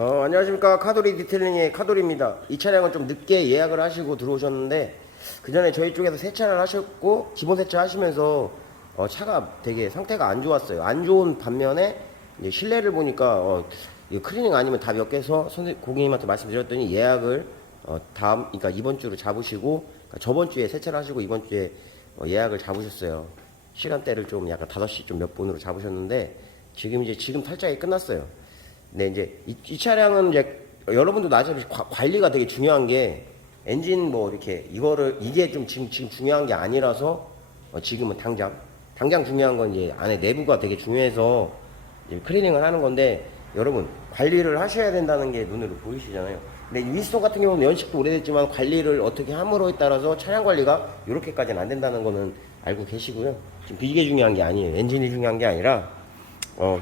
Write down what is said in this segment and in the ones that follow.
어, 안녕하십니까. 카도리 디테일링의 카도리입니다. 이 차량은 좀 늦게 예약을 하시고 들어오셨는데, 그 전에 저희 쪽에서 세차를 하셨고, 기본 세차 하시면서, 어, 차가 되게 상태가 안 좋았어요. 안 좋은 반면에, 실내를 보니까, 어, 클리닝 아니면 다 몇 개서 고객님한테 말씀드렸더니 예약을, 어, 다음, 그러니까 이번 주로 잡으시고, 그러니까 저번 주에 세차를 하시고 이번 주에 어, 예약을 잡으셨어요. 시간대를 좀 약간 5시 좀 몇 분으로 잡으셨는데, 지금 이제 지금 탈작이 끝났어요. 근데 이제 이, 이 차량은 이제 여러분도 과- 관리가 되게 중요한 게 엔진 뭐 이렇게 이거를 이게 좀 지금, 지금 중요한 게 아니라서 어, 지금은 당장 당장 중요한 건 이제 안에 내부가 되게 중요해서 이제 클리닝을 하는 건데 여러분 관리를 하셔야 된다는 게 눈으로 보이시잖아요. 근데 이 위스톤 같은 경우는 연식도 오래됐지만 관리를 어떻게 함으로에 따라서 차량 관리가 이렇게까지는 안 된다는 거는 알고 계시고요. 지금 이게 중요한 게 아니에요. 엔진이 중요한 게 아니라 어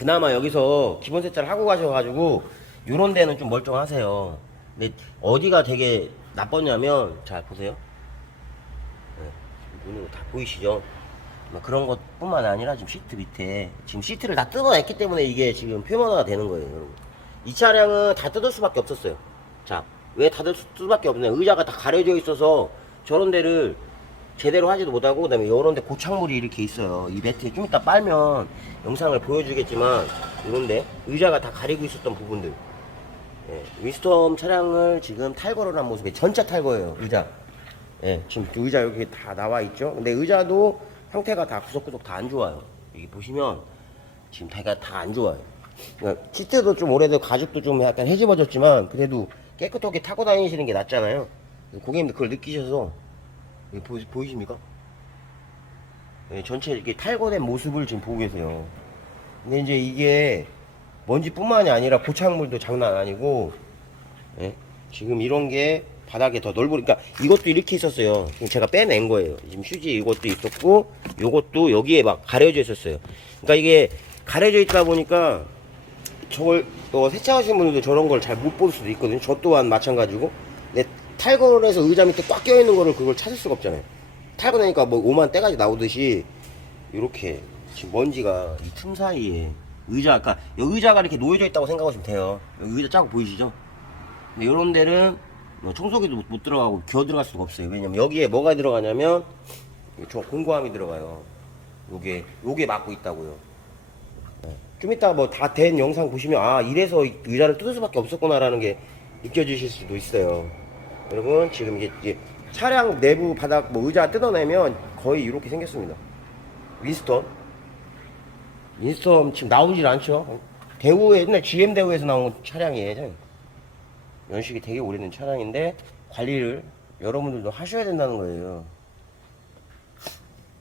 그나마 여기서 기본 세차를 하고 가셔가지고 요런 데는 좀 멀쩡하세요. 근데 어디가 되게 나빴냐면 자 보세요. 네, 눈으로 다 보이시죠? 뭐 그런 것뿐만 아니라 지금 시트 밑에 지금 시트를 다 뜯어냈기 때문에 이게 지금 표면화가 되는 거예요, 여러분. 이 차량은 다 뜯을 수밖에 없었어요. 자, 왜 다 뜯을 수밖에 없냐? 의자가 다 가려져 있어서 저런 데를 제대로 하지도 못하고 그다음에 이런 데 고착물이 이렇게 있어요. 이 매트에 좀 이따 빨면 영상을 보여주겠지만 이런데 의자가 다 가리고 있었던 부분들. 예, 위스톰 차량을 지금 탈거를 한 모습이 전체 탈거예요. 의자. 예, 지금 의자 여기 다 나와 있죠. 근데 의자도 형태가 다 구석구석 다 안 좋아요. 여기 보시면 지금 다가 다 안 좋아요. 그러니까 시트도 좀 오래되고 가죽도 좀 약간 해집어졌지만 그래도 깨끗하게 타고 다니시는 게 낫잖아요. 고객님들 그걸 느끼셔서 여기 보이, 보이십니까? 예, 전체 이렇게 탈거된 모습을 지금 보고 계세요. 근데 이제 이게 먼지뿐만이 아니라 고착물도 장난 아니고 예? 지금 이런 게 바닥에 더 넓으니까 이것도 이렇게 있었어요. 지금 제가 빼낸 거예요. 지금 휴지 이것도 있었고 요것도 여기에 막 가려져 있었어요. 그러니까 이게 가려져 있다 보니까 저걸 어, 세차하시는 분들도 저런 걸 잘 못 볼 수도 있거든요. 저 또한 마찬가지고. 근데 탈거를 해서 의자 밑에 꽉 껴있는 거를 그걸 찾을 수가 없잖아요. 탈거내니까 뭐 오만 때까지 나오듯이 이렇게 지금 먼지가 이 틈 사이에 의자, 아까 여기 의자가 이렇게 놓여져 있다고 생각하시면 돼요. 의자 짜고 보이시죠? 이런 데는 뭐 청소기도 못, 못 들어가고 기어 들어갈 수가 없어요. 왜냐면 여기에 뭐가 들어가냐면 저 공구함이 들어가요. 요게 요게 막고 있다고요. 네. 좀 이따 뭐 다 된 영상 보시면 아 이래서 이 의자를 뜯을 수밖에 없었구나라는 게 느껴지실 수도 있어요. 여러분 지금 이게, 차량 내부 바닥 뭐 의자 뜯어내면 거의 이렇게 생겼습니다. 윈스턴 윈스턴 지금 나오질 않죠. 대우에 옛날 GM 대우에서 나온 차량이에요. 연식이 되게 오래된 차량인데 관리를 여러분들도 하셔야 된다는 거예요.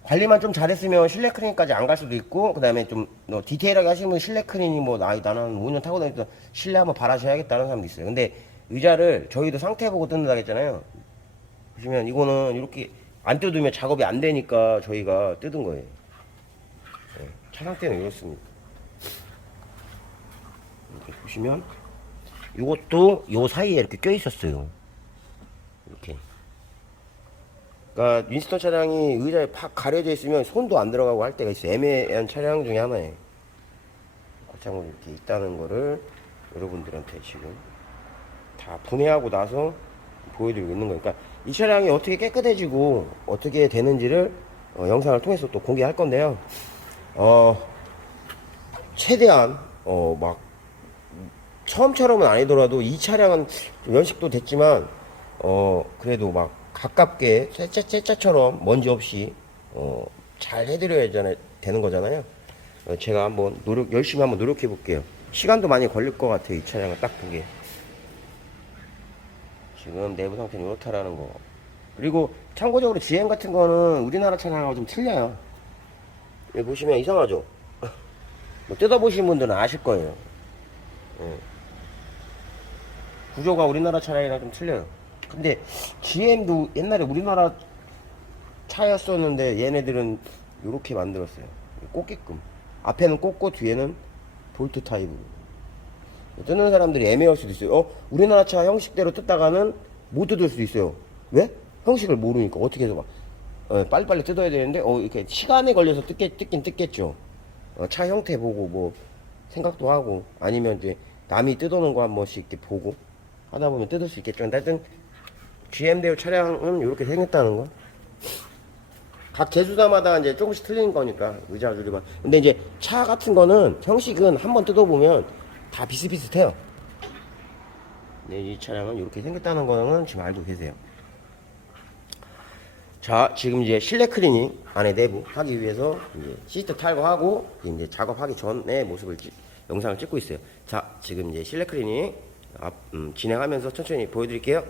관리만 좀 잘했으면 실내 클리닝까지 안 갈 수도 있고 그 다음에 좀 어, 디테일하게 하시면 실내 클리닝 뭐 나, 나는 5년 타고 다니면서 실내 한번 바라셔야겠다는 사람도 있어요. 근데 의자를 저희도 상태 보고 뜯는다 했잖아요. 보시면 이거는 이렇게 안 뜯으면 작업이 안 되니까 저희가 뜯은 거예요. 네, 차 상태는 이렇습니다. 이렇게 보시면 이것도 요 사이에 이렇게 껴 있었어요. 이렇게. 그러니까 윈스턴 차량이 의자에 팍 가려져 있으면 손도 안 들어가고 할 때가 있어요. 애매한 차량 중에 하나예요. 고창물이 이렇게 있다는 거를 여러분들한테 지금 다 분해하고 나서 보여드리고 있는 거니까 이 차량이 어떻게 깨끗해지고 어떻게 되는지를 어, 영상을 통해서 또 공개할 건데요. 어, 최대한 어, 막 처음처럼은 아니더라도 이 차량은 좀 연식도 됐지만 어 그래도 막 가깝게 째짜 째짜처럼 먼지 없이 어 잘 해드려야 잖아 되는 거잖아요. 어, 제가 한번 노력 열심히 한번 노력해 볼게요. 시간도 많이 걸릴 것 같아요. 이 차량을 딱 보기에. 지금 내부 상태는 이렇다라는 거. 그리고 참고적으로 GM 같은 거는 우리나라 차량하고 좀 틀려요. 여기 보시면 이상하죠? 뭐 뜯어보신 분들은 아실 거예요. 예. 구조가 우리나라 차량이랑 좀 틀려요. 근데 GM도 옛날에 우리나라 차였었는데 얘네들은 이렇게 만들었어요. 꽂게끔. 앞에는 꽂고 뒤에는 볼트 타입으로. 뜯는 사람들이 애매할 수도 있어요. 어, 우리나라 차 형식대로 뜯다가는 못 뜯을 수도 있어요. 왜? 형식을 모르니까 어떻게 해서 막 어, 빨리빨리 뜯어야 되는데 어, 이렇게 시간에 걸려서 뜯겠, 뜯긴 뜯겠죠. 어, 차 형태 보고 뭐 생각도 하고 아니면 이제 남이 뜯어놓은 거 한 번씩 이렇게 보고 하다 보면 뜯을 수 있겠죠. 하여튼 GM 대우 차량은 이렇게 생겼다는 거. 각 제수사마다 이제 조금씩 틀리는 거니까 의자 조립은. 근데 이제 차 같은 거는 형식은 한번 뜯어보면 다 비슷비슷해요. 네, 이 차량은 이렇게 생겼다는 거는 지금 알고 계세요. 자, 지금 이제 실내 클리닝 안에 내부 하기 위해서 이제 시트 탈거하고 이제 작업하기 전에 모습을 찍- 영상을 찍고 있어요. 자, 지금 이제 실내 클리닝 앞, 음, 진행하면서 천천히 보여드릴게요.